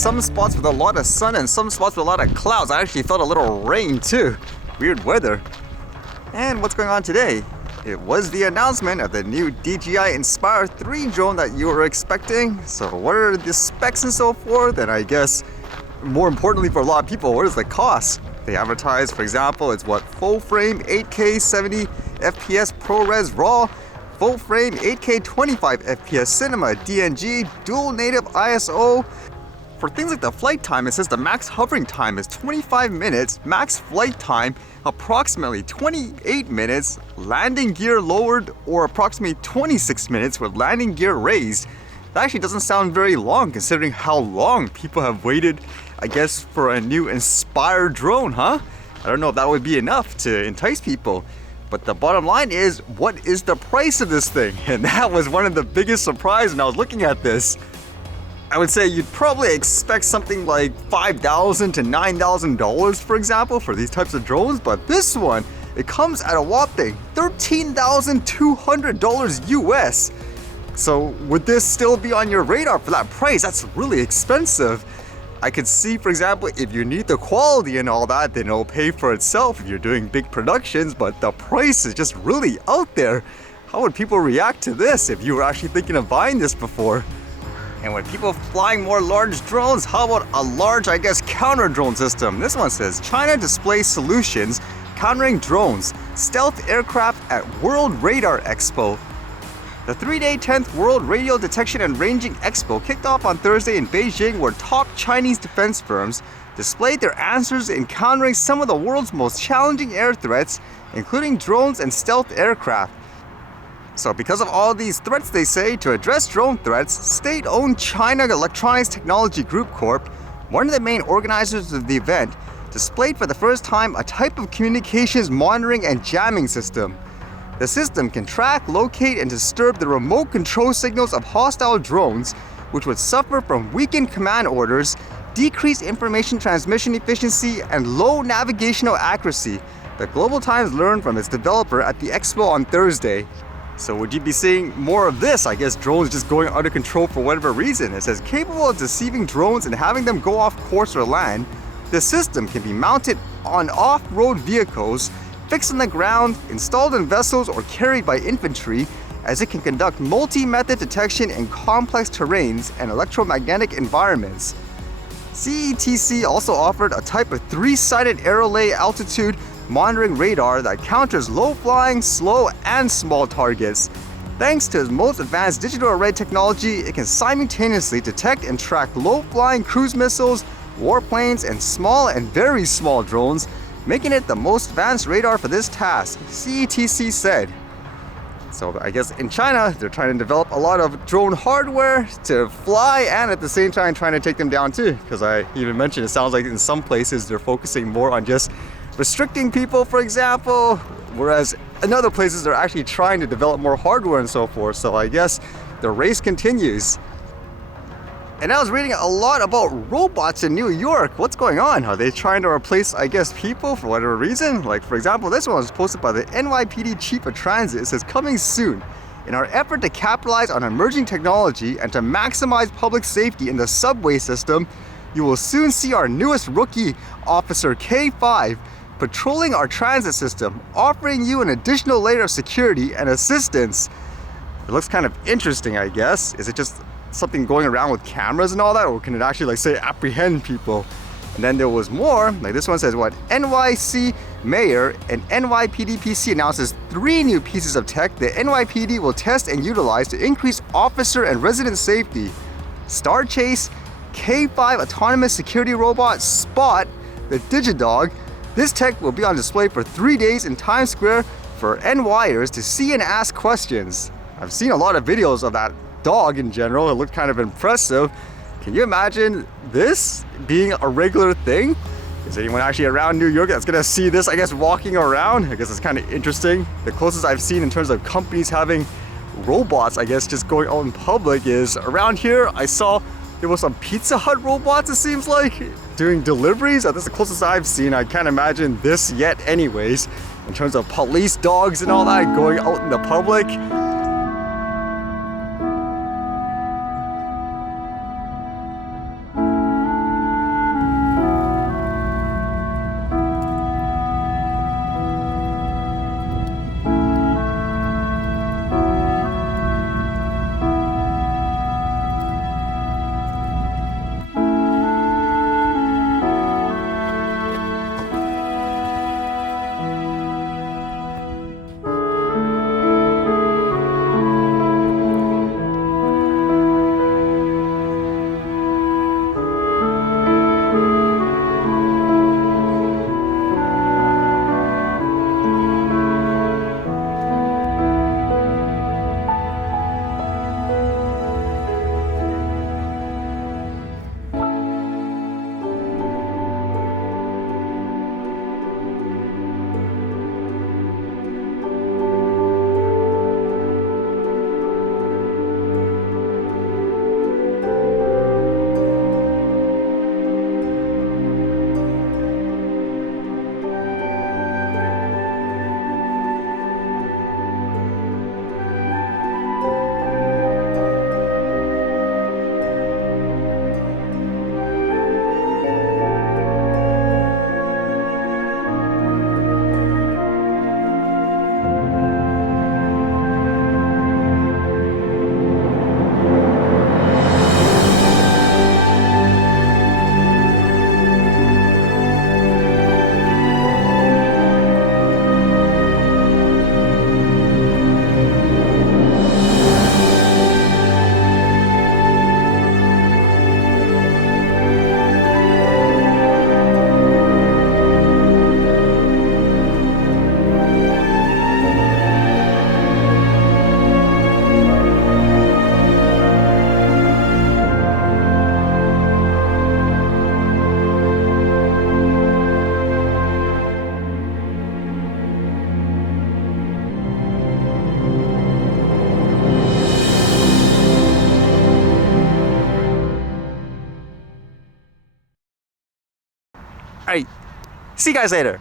some spots with a lot of sun and some spots with a lot of clouds. I actually felt a little rain too. Weird weather. And what's going on today? It was the announcement of the new DJI Inspire 3 drone that you were expecting. So what are the specs and so forth? And I guess more importantly for a lot of people, what is the cost? They advertise, for example, it's what, full frame 8K 70 FPS ProRes RAW, full frame 8K 25 FPS Cinema DNG, dual native ISO. For things like the flight time, it says the max hovering time is 25 minutes, max flight time approximately 28 minutes, landing gear lowered or approximately 26 minutes with landing gear raised. That actually doesn't sound very long considering how long people have waited, I guess, for a new Inspire drone, huh? I don't know if that would be enough to entice people. But the bottom line is, what is the price of this thing? And that was one of the biggest surprises when I was looking at this. I would say you'd probably expect something like $5,000 to $9,000, for example, for these types of drones. But this one, it comes at a whopping $13,200 US. So would this still be on your radar for that price? That's really expensive. I could see, for example, if you need the quality and all that, then it'll pay for itself if you're doing big productions, but the price is just really out there. How would people react to this if you were actually thinking of buying this before? And with people flying more large drones, how about a large, I guess, counter drone system? This one says, China displays solutions countering drones, stealth aircraft at World Radar Expo. The 3-day 10th World Radio Detection and Ranging Expo kicked off on Thursday in Beijing, where top Chinese defense firms displayed their answers in countering some of the world's most challenging air threats, including drones and stealth aircraft. So because of all these threats, they say, to address drone threats, state-owned China Electronics Technology Group Corp, one of the main organizers of the event, displayed for the first time a type of communications monitoring and jamming system. The system can track, locate, and disturb the remote control signals of hostile drones, which would suffer from weakened command orders, decreased information transmission efficiency, and low navigational accuracy, the Global Times learned from its developer at the expo on Thursday. So would you be seeing more of this? I guess drones just going out of control for whatever reason. It says, capable of deceiving drones and having them go off course or land, the system can be mounted on off-road vehicles, fixed on the ground, installed in vessels, or carried by infantry, as it can conduct multi-method detection in complex terrains and electromagnetic environments. CETC also offered a type of 3-sided aerolay altitude monitoring radar that counters low-flying, slow, and small targets. Thanks to its most advanced digital array technology, it can simultaneously detect and track low-flying cruise missiles, warplanes, and small and very small drones, making it the most advanced radar for this task, CETC said. So I guess in China, they're trying to develop a lot of drone hardware to fly and at the same time trying to take them down too. Because I even mentioned, it sounds like in some places they're focusing more on just restricting people, for example, whereas in other places they're actually trying to develop more hardware and so forth. So I guess the race continues. And I was reading a lot about robots in New York. What's going on? Are they trying to replace, I guess, people for whatever reason? Like, for example, this one was posted by the NYPD Chief of Transit. It says, coming soon. In our effort to capitalize on emerging technology and to maximize public safety in the subway system, you will soon see our newest rookie officer, K5, patrolling our transit system, offering you an additional layer of security and assistance. It looks kind of interesting, I guess. Is it just something going around with cameras and all that, or can it actually, like, say, apprehend people? And then there was more, like this one says, what, NYC Mayor and NYPD PC announces 3 new pieces of tech the NYPD will test and utilize to increase officer and resident safety. Star Chase, K5 autonomous security robot, Spot, the Digidog. This tech will be on display for 3 days in Times Square for NYers to see and ask questions. I've seen a lot of videos of that dog in general. It looked kind of impressive. Can you imagine this being a regular thing? Is anyone actually around New York that's gonna see this, I guess, walking around? I guess it's kind of interesting. The closest I've seen in terms of companies having robots, I guess, just going out in public is around here. I saw there was some Pizza Hut robots, it seems like, doing deliveries. That's the closest I've seen. I can't imagine this yet anyways, in terms of police dogs and all that going out in the public. See you guys later.